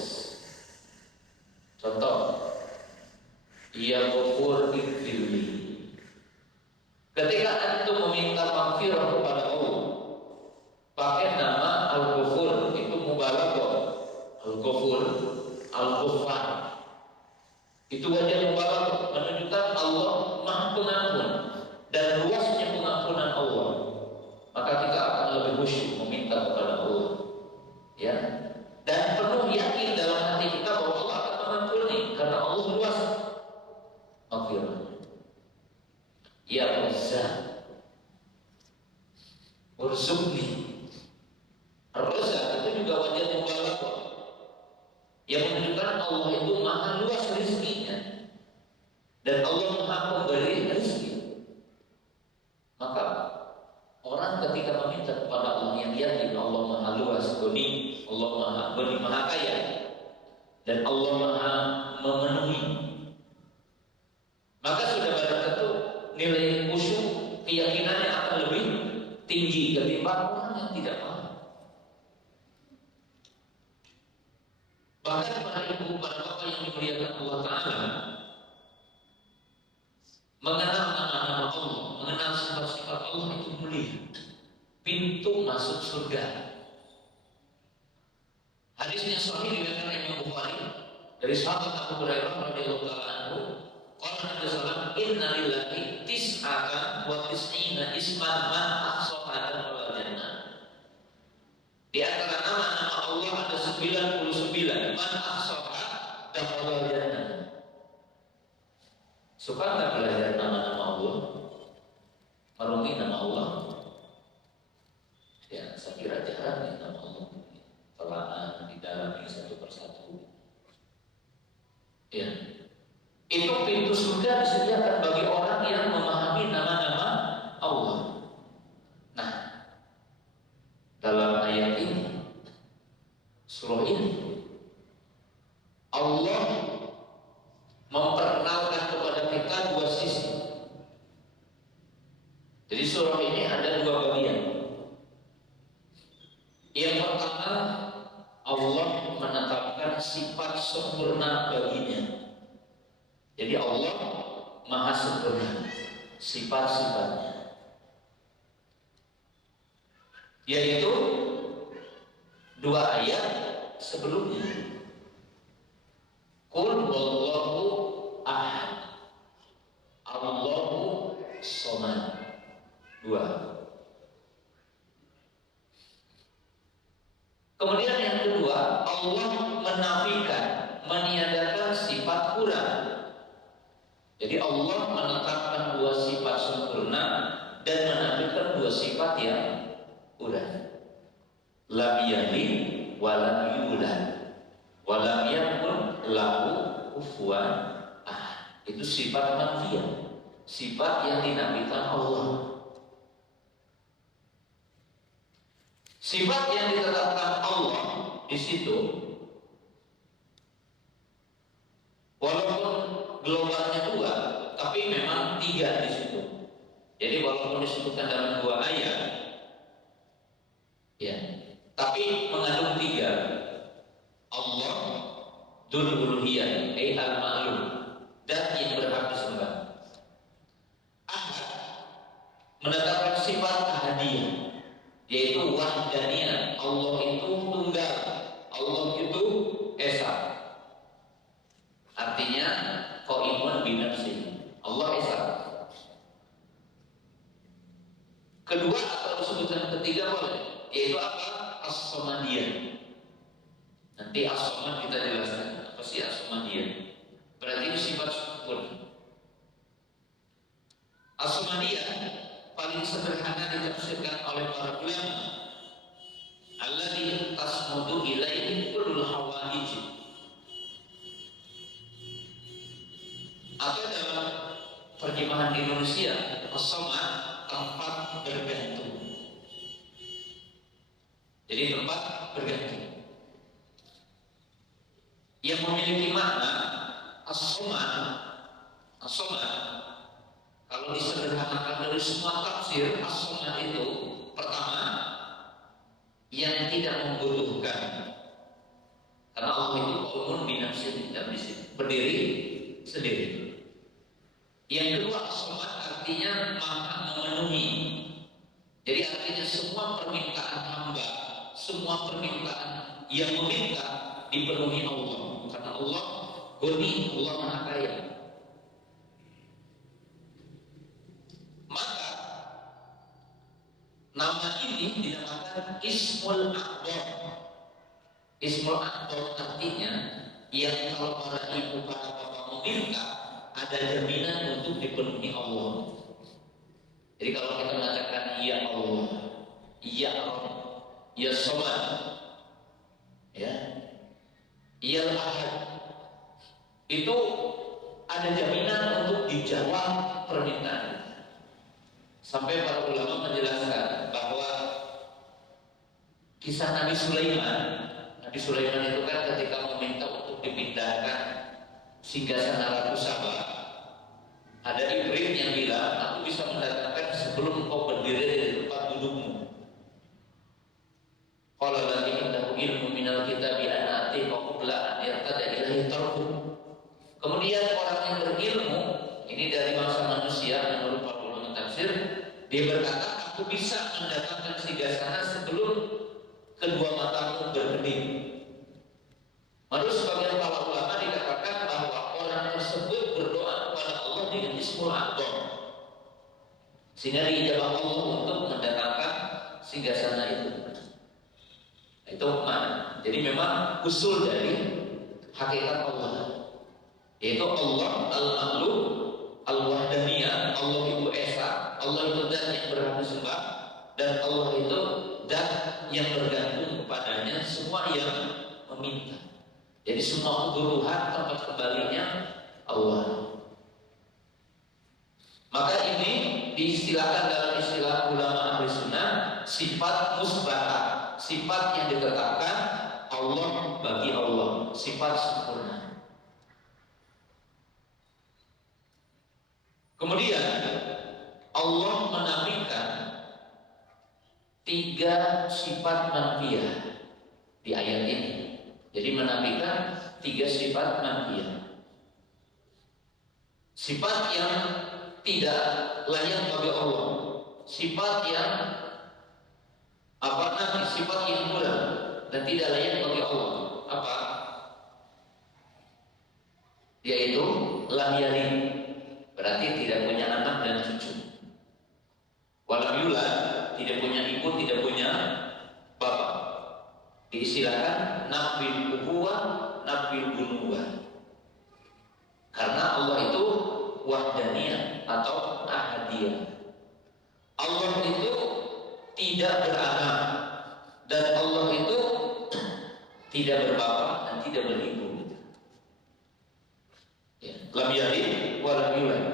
Contoh, Ya Ghafur ighfirli. Ketika antum meminta maghfirah kepada Allah pakai nama Al-Ghafur, itu mubalaghah. Al-Ghafur, Al-Ghaffar, itu wajah mubalaghah, menunjukkan Allah Maha Pengampun dan luasnya pengampunan Allah. Maka kita akan lebih khusyuk meminta kepada Allah, ya, dan penuh yakin dalam hati kita bahwa Allah akan mengampuni karena Allah luas maghfirahnya. Ya Razzaq urzuqni. Razzaq itu juga wajah mubalaghah yang menunjukkan Allah itu maha luas rezekinya dan Allah maha pemberi rezeki. Maka orang ketika meminta kepada Allah yang yakin Allah maha luas goni, Allah maha goni, maha kaya, dan Allah maha memenuhi, maka sudah pada tentu nilai khusyuk keyakinannya akan lebih tinggi ketimbang orang yang tidak paham. Bahkan para ibu, para bapak yang dimuliakan Allah Ta'ala, mengenal nama-nama Allah, mengenal sifat-sifat Allah itu mulia. Pintu masuk surga. Hadisnya sahih diriwayatkan Imam Bukhari dari sahabat Abu Hurairah radhiyallahu taala anhu, qala Nabi sallallahu alaihi wasallam, inna lillahi tis'atan wa tis'ina isman man ahsaha dakhala jannah. Di antara nama-nama Allah ada 99, man ahsaha dakhala jannah. Suka nggak belajar nama-nama Allah? Merungi nama Allah? Ya, saya kira jarang ya nama Allah. Telaan di dalam ini satu persatu. Ya, itu pintu surga disediakan bagi orang yang memahami nama-nama Allah. Nah, dalam ayat ini, surah ini, Allah memperkenalkan kepada kita dua sisi. Jadi surah ini ada dua bagian. Yang pertama, Allah menetapkan sifat sempurna baginya. Jadi Allah maha sempurna sifat-sifatnya. yaitu dua ayat sebelumnya. Qul huwallahu ahad, Allahu shomad. Dua. Kemudian yang kedua, Allah menafikan, meniadakan sifat kurang. Jadi Allah menetapkan dua sifat sempurna dan menafikan dua sifat yang kurang. Lam yalid wa lam yulad wa lam yakun lahu kufuwan ahad. Itu sifat manfiyah, sifat yang dinafikan Allah. Sifat yang ditetapkan Allah di situ, walaupun gelombangnya dua, tapi memang tiga di situ. Jadi walaupun disebutkan dalam dua ayat, ya, tapi mengandung tiga. Allah Dzul Uluhiyah, al-Ma'lum, dan yang berhak disembah. Ahad menetapkan sifat ahadiyah, yaitu wahdaniyah. Allah itu tunggal, Allah itu esa. Artinya qaimun bi nafsihi, Allah esa. Kedua atau sebutan ketiga boleh, yaitu apa? As-Samadiyah. Nanti as-Samad kita jelaskan apa sih as-Samadiyah. Berarti itu sifat sempurna. As-Samadiyah paling sederhana ditafsirkan oleh para ulama, alladzi tasmudu ilaihi kullul hawadij. Atau dalam terjemahan Indonesia, as-Samad, tempat bergantung. Jadi tempat bergantung yang memiliki makna as-Samad. As-Samad kalau disederhanakan dari semua tafsir, as-Samad itu pertama yang tidak membutuhkan, karena Allah itu qaimun bi nafsihi, berdiri sendiri. Yang kedua, as-Samad artinya maha memenuhi. Jadi artinya semua permintaan hamba, semua permintaan yang meminta dipenuhi Allah, karena Allah Ghani, Allah Maha Kaya. Maka nama ini dinamakan Ismul A'dham. Ismul A'dham artinya yang kalau para ibu, para bapak meminta, ada jaminan untuk dipenuhi Allah. Jadi kalau kita mengatakan ya Allah, ya Rabb, ya Samad, ya, ya Ahad, itu ada jaminan untuk dijawab permintaan. Sampai para ulama menjelaskan bahwa kisah Nabi Sulaiman. Nabi Sulaiman itu kan ketika meminta untuk dipindahkan singgasana Ratu Saba, ada ibrit yang bilang, aku bisa mendatangkan sebelum kau berdiri di tempat dudukmu. Qala lagi indahu ilmu minal kitabi an ati qabla an yartada ilahi tarfu. Kemudian orang yang berilmu, ini dari bangsa manusia menurut para ulama tafsir, dia berkata, aku bisa mendatangkan singgasana sebelum kedua matamu berkedip. Lalu sebagian para ulama dikatakan bahwa orang tersebut berdoa kepada Allah dengan Ismul A'dham, sehingga diijabah Allah untuk mendatangkan singgasana itu. Itu mana? Jadi memang usul dari hakikat Allah, yaitu Allah Al-Ma'lum, Al-Wahdaniyah, Allah itu Esa, Allah itu zat yang berhak disembah, dan Allah itu zat yang bergantung kepadanya semua yang meminta. Jadi semua kebutuhan tempat kembalinya Allah. Maka ini diistilahkan dalam istilah ulama ahli sunnah sifat musbahah, sifat yang ditetapkan Allah bagi Allah, sifat sempurna. Kemudian Allah menafikan tiga sifat manfiyah di ayat ini. Jadi menafikan tiga sifat manfiyah, sifat yang tidak layak bagi Allah, sifat yang Apa nafi sifat yang kurang dan tidak layak bagi Allah? Apa? Yaitu lam yalid, berarti tidak punya anak dan cucu. Walam yulad, tidak punya ibu, tidak punya bapak. Diistilahkan nafil ubuwah, nafil bunuwah. Karena Allah itu wahdaniyah atau ahadiyah. Allah itu tidak beranak dan Allah itu tidak berbapak dan tidak beribu. Ya. Lam yalid wa lam yulad.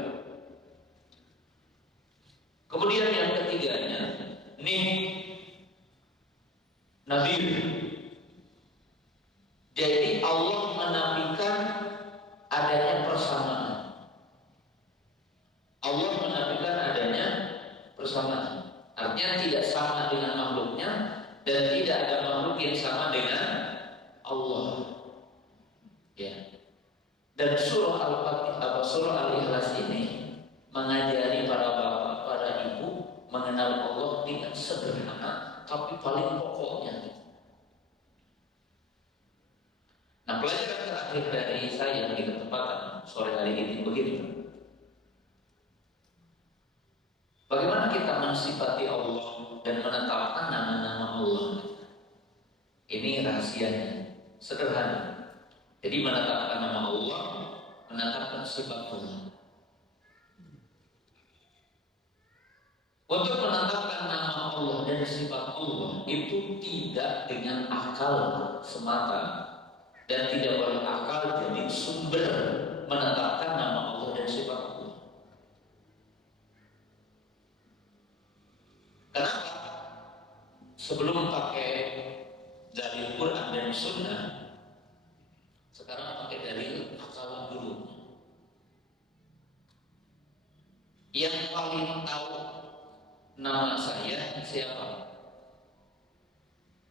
Kemudian yang ketiganya, nabil. Jadi Allah menafikan adanya persamaan. Allah menafikan adanya persamaan. Artinya tidak sama dengan makhluknya dan tidak ada makhluk yang sama dengan Allah. Ya. Dan surah Al-Fatihah atau surah Al-Ikhlas ini mengajari para bapak, para ibu mengenal Allah dengan sederhana tapi paling pokoknya. Nah, pelajaran terakhir dari saya di kesempatan sore hari ini begini. Bagaimana kita mensifati Allah dan menetapkan nama-nama Allah? Ini rahasianya, sederhana. Jadi menetapkan nama Allah, menetapkan sifat Allah. Untuk menetapkan nama Allah dan sifat Allah itu tidak dengan akal semata dan tidak boleh akal jadi sumber menetapkan nama Allah dan sifat Allah. Kenapa? Sebelum pakai dalil Quran dan Sunnah, sekarang pakai dalil akal dulu. Yang paling tahu nama saya siapa?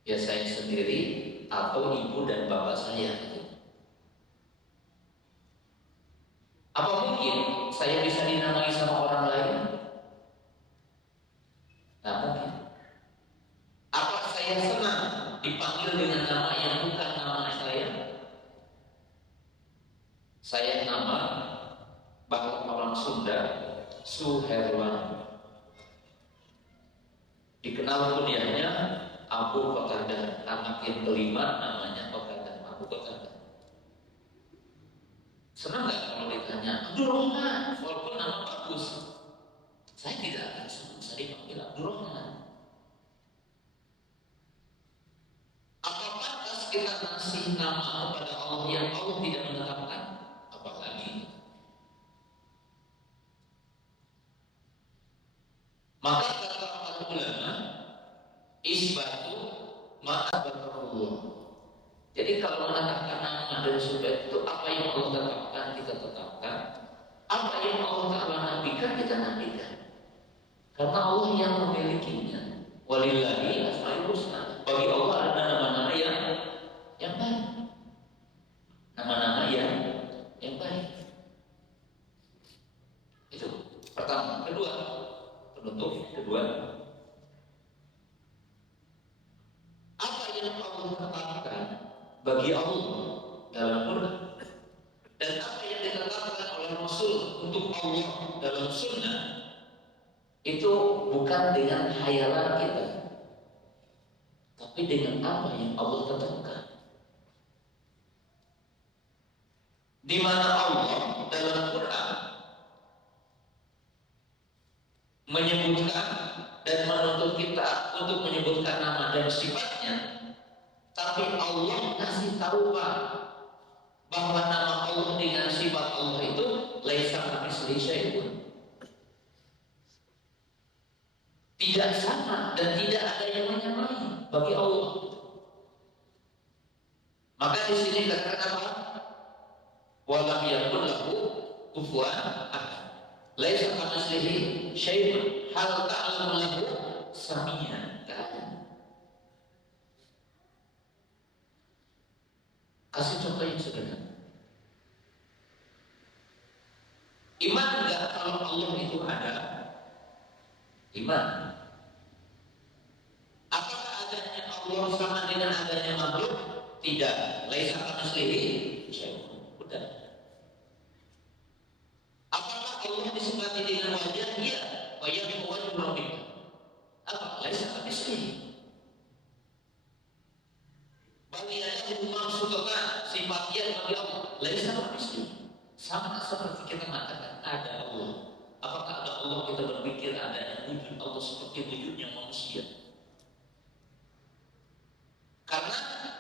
Ya saya sendiri atau ibu dan bapak saya. Apa mungkin saya bisa dinamai sama orang lain? Tidak mungkin. Apa saya senang dipanggil dengan nama yang bukan nama saya? Saya nama bahasa orang Sunda Suherwan. Dikenal kuliahnya Abu Qatadah, anak yang kelima namanya Qatadah, Abu Qatadah. Senang nggak kalau ditanya Abdurrahman, walaupun nama bagus? Saya tidak akan senang saya dipanggil Abdurrahman. Apa pantas kita kasih nama kepada Allah yang Allah tidak menetapkan? Apalagi? Maka kata para ulama, isbatu ma'abatullah. Jadi kalau menetapkan nama dan sifat itu apa yang Allah tetapkan kita tetapkan, apa yang Allah Ta'ala nabikan kita nabikan. Karena Allah yang memilikinya. Walillahi asmaul husna. Bagi Allah ada nama-nama yang baik. Nama-nama yang baik. Itu pertama. Kedua, penutup kedua, apa yang Allah tetapkan bagi Allah dalam Quran dan apa yang ditetapkan oleh Rasul untuk Allah dalam Sunnah itu bukan dengan khayalan kita, tapi dengan apa yang Allah tetapkan. Di mana Allah dalam Quran menyebutkan dan menuntut kita untuk menyebutkan nama dan sifatnya, tapi Allah kasih tahu bahwa nama Allah dengan sifat Allah itu laisa kamitslihi syai'un, tidak sama dan tidak ada yang menyamai bagi Allah. Maka di sini katakan apa? Walam yakun lahu kufuwan ahad. Laisa kamitslihi syai'un hal ta'lamu lahu samia. Kasih contoh yang sederhana. Iman enggak kalau Allah itu ada? Iman. Apakah Tidak, laisa kamitslihi syai'un. Udah. Apakah Allah disifati dengan wajah? Iya. Wa yaqulu wajhu rabbika. Apa? Laisa kamitslihi. Bagi yang maksudnya sifatnya bagi Allah, laisa kamitslihi. Sama seperti kita mengatakan ada Allah. Apakah ada Allah kita berpikir ada wujud Allah seperti wujudnya manusia? Karena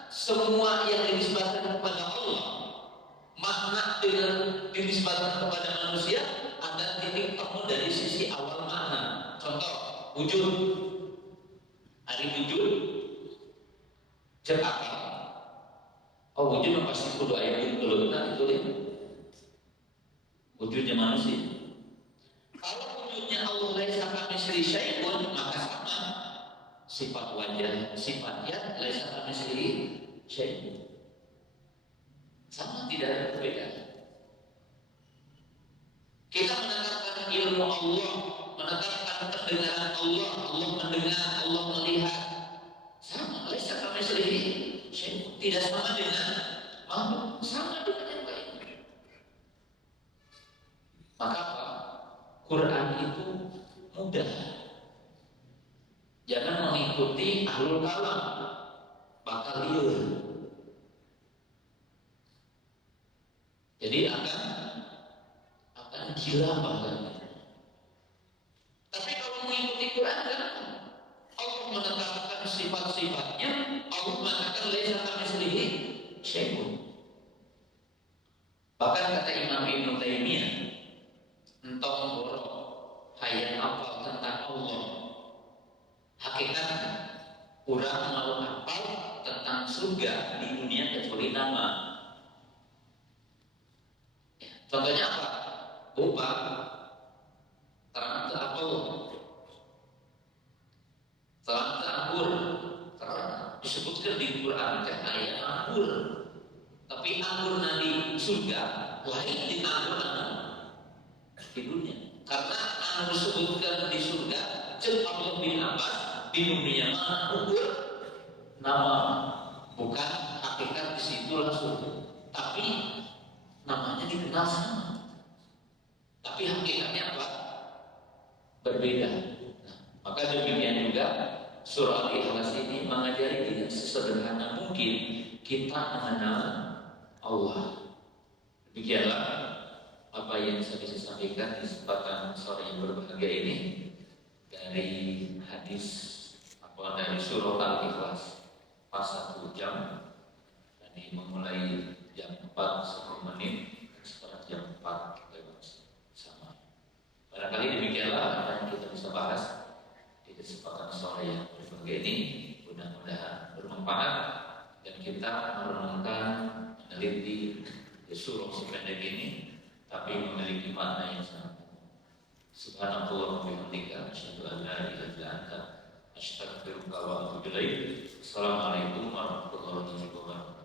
semua yang dinisbatkan kepada Allah, makna dengan dinisbatkan kepada manusia ada titik temu dari sisi awal makna. Contoh, wujud. Hari wujud cek apa? Oh, wujud pasti kudu aya wujudna itu deh. Wujudnya manusia. Kalau wujudnya Allah laisa kamitslihi syai'un, maka sama sifat wajah, sifatnya laisa kamitslihi syai'un. Sama, tidak ada perbedaan. Kita menetapkan ilmu Allah, menetapkan pendengaran Allah, Allah mendengar, Allah melihat. Sama, laisa kamitslihi syai'un. Tidak sama dengan makhluk, sama dengan yang lain. Maka apa? Quran itu mudah. Jangan mengikuti ahlul kalam, bakal liur. Jadi akan gila bahkan. Tapi kalau mengikuti Quran kan Allah menetapkan sifat-sifatnya, Allah mengatakan laisa kamitslihi syai'un. Bahkan kata Imam Ibnu Taimiyah, entong borok hayang apal tentang Allah. Hakikat kurang mau apal tentang surga di dunia kecuali nama. Ya, contohnya apa? Boba terang ke apel, terang ke anggur, terang disebutkan di Quran kan ayat anggur. Tapi anggur di surga lain di anggur di dunia. Karena anggur disebutkan di surga, cek Allah bin Abbas di dunia mana ukur nama, bukan hakikat di situ langsung, tapi namanya dikenal sama. Tapi hakikatnya apa? Berbeda. Nah, maka demikian juga surah Al-Ikhlas ini mengajari dengan sesederhana mungkin kita mengenal Allah. Demikianlah apa yang saya bisa sampaikan di kesempatan sore yang berbahagia ini dari hadis dari surah Al-Ikhlas pas 1 jam. Tadi memulai jam 4 10 menit, sekarang jam 4 lewat sama. Barangkali demikianlah apa yang kita bisa bahas di kesempatan sore yang berbahagia ini. Mudah-mudahan bermanfaat dan kita merenungkan, meneliti surah sependek ini, tapi memiliki makna yang sangat. Subhanallah wa bihamdika, asyhadu an la ilaha illa anta, astaghfiruka wa atubu ilaik. Assalamualaikum warahmatullahi wabarakatuh.